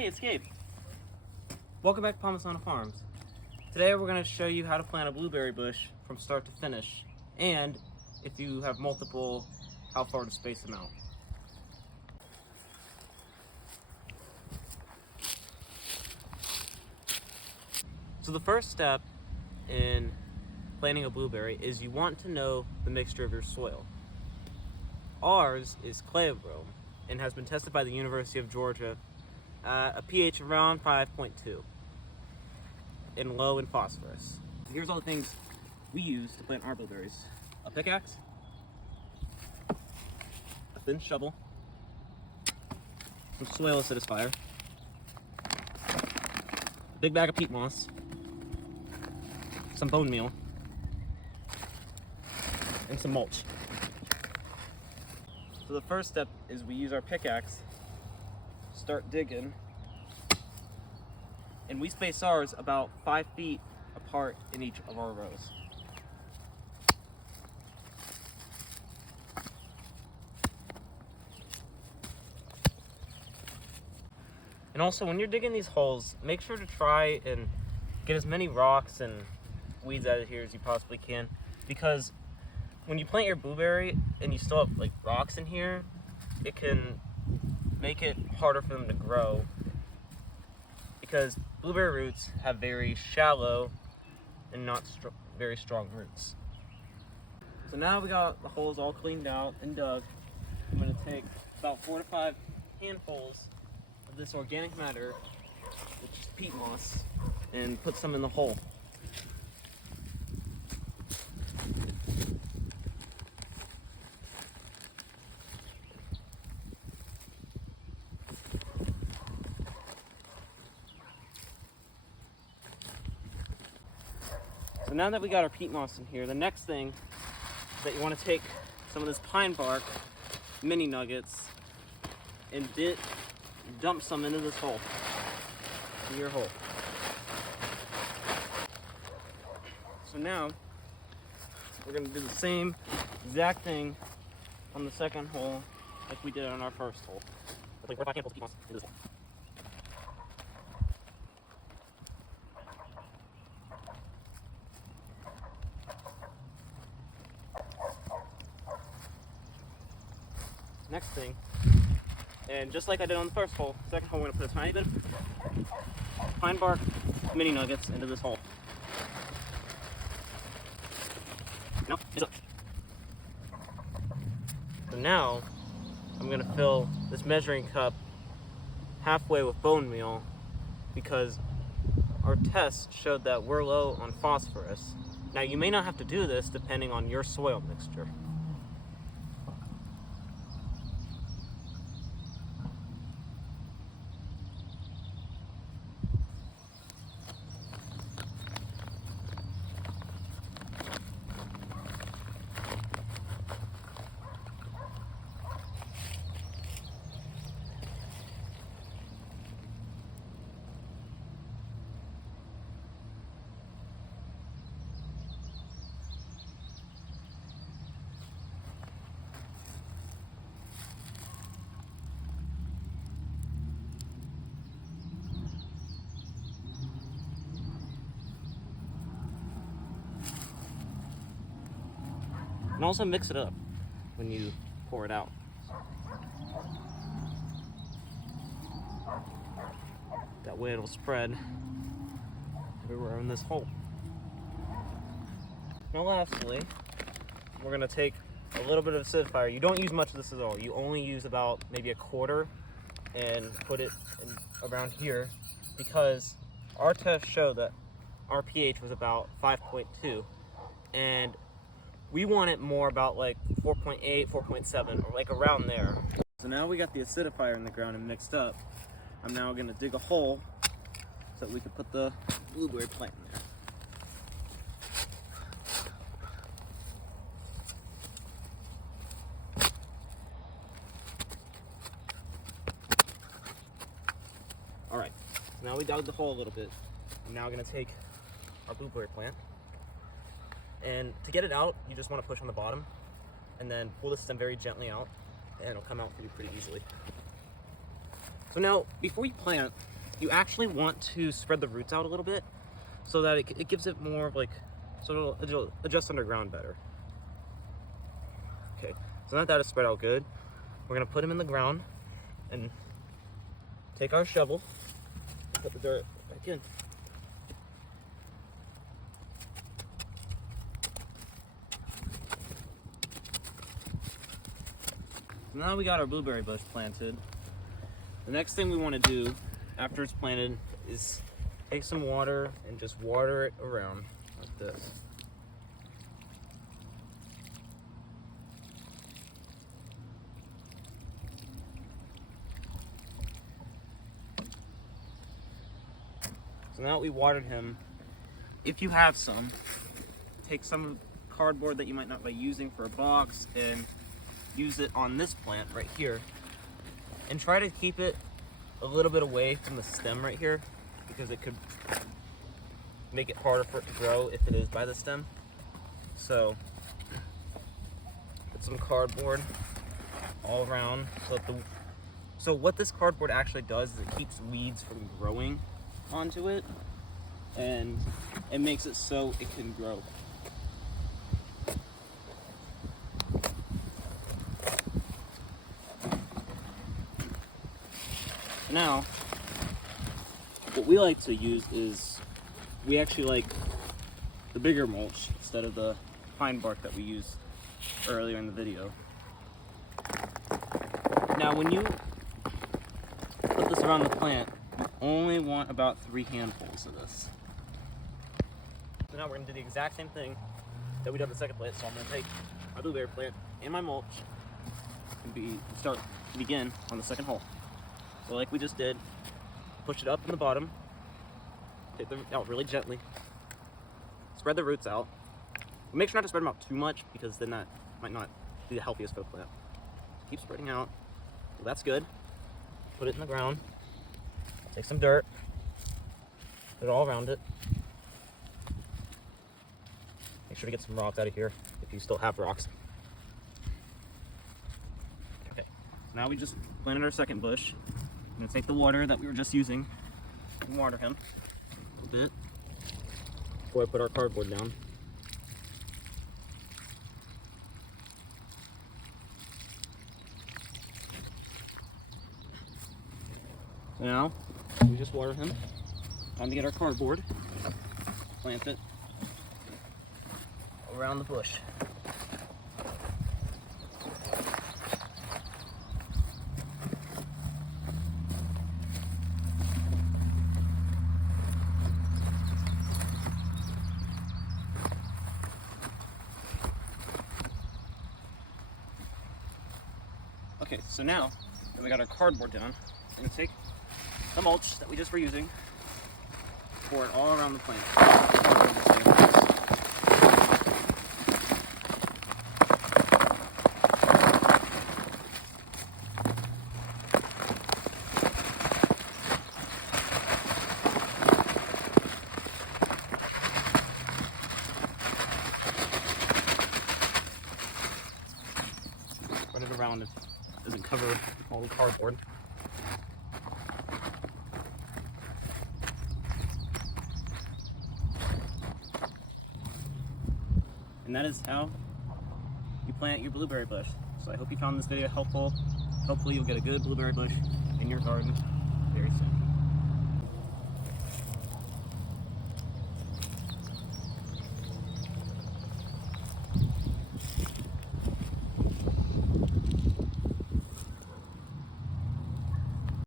Hey, Escape! Welcome back to Palmasana Farms. Today we're going to show you how to plant a blueberry bush from start to finish, and if you have multiple, how far to space them out. So the first step in planting a blueberry is you want to know the mixture of your soil. Ours is clay loam and has been tested by the University of Georgia at a pH around 5.2 and low in phosphorus. Here's all the things we use to plant our blueberries: a pickaxe, a thin shovel, some soil acidifier, a big bag of peat moss, some bone meal, and some mulch. So the first step is we use our pickaxe, start digging, and we space ours about 5 feet apart in each of our rows. And also, when you're digging these holes, make sure to try and get as many rocks and weeds out of here as you possibly can, because when you plant your blueberry and you still have like rocks in here, it can make it harder for them to grow, because blueberry roots have very shallow and not very strong roots. So now we got the holes all cleaned out and dug. I'm going to take about 4 to 5 handfuls of this organic matter, which is peat moss, and put some in the hole. So now that we got our peat moss in here, the next thing is that you want to take some of this pine bark mini nuggets and dump some into this hole, in your hole. So now we're going to do the same exact thing on the second hole like we did on our first hole. Like 4 or 5 handfuls of peat moss into this hole. Next thing, and just like I did on the first hole, second hole, we're going to put a tiny bit of pine bark mini nuggets into this hole. No, it's up. So now I'm going to fill this measuring cup halfway with bone meal, because our tests showed that we're low on phosphorus. Now you may not have to do this depending on your soil mixture. And also mix it up when you pour it out. That way it'll spread everywhere in this hole. Now lastly, we're going to take a little bit of acidifier. You don't use much of this at all. You only use about maybe a quarter and put it around here, because our test showed that our pH was about 5.2, and we want it more about like 4.8, 4.7, or like around there. So now we got the acidifier in the ground and mixed up. I'm now going to dig a hole so that we can put the blueberry plant in there. Alright, so now we dug the hole a little bit. I'm now going to take our blueberry plant, and to get it out, you just want to push on the bottom and then pull the stem very gently out, and it'll come out for you pretty easily. So now, before you plant, you actually want to spread the roots out a little bit so that it gives it more of like, so it'll adjust underground better. Okay, so now that is spread out good, we're gonna put them in the ground and take our shovel, put the dirt back in. So now we got our blueberry bush planted. The next thing we want to do after it's planted is take some water and just water it around like this. So now that we watered him, if you have some, take some cardboard that you might not be using for a box and use it on this plant right here, and try to keep it a little bit away from the stem right here, because it could make it harder for it to grow if it is by the stem. So put some cardboard all around so what this cardboard actually does is it keeps weeds from growing onto it, and it makes it so it can grow. Now, what we like to use is, we actually like the bigger mulch instead of the pine bark that we used earlier in the video. Now, when you put this around the plant, you only want about 3 handfuls of this. So now we're gonna do the exact same thing that we did on the second plant. So I'm gonna take my blueberry plant and my mulch and begin on the second hole. So like we just did, push it up in the bottom, take them out really gently, spread the roots out. But make sure not to spread them out too much, because then that might not be the healthiest for the plant. Keep spreading out. Well, that's good. Put it in the ground. Take some dirt, put it all around it. Make sure to get some rocks out of here if you still have rocks. Okay, now we just planted our second bush. I'm gonna take the water that we were just using and water him a bit before I put our cardboard down. So now we just water him. Time to get our cardboard, plant it around the bush. Okay, so now that we got our cardboard down, I'm gonna take the mulch that we just were using, pour it all around the plant. Spread it around. It doesn't cover all the cardboard. And that is how you plant your blueberry bush. So I hope you found this video helpful. Hopefully you'll get a good blueberry bush in your garden very soon.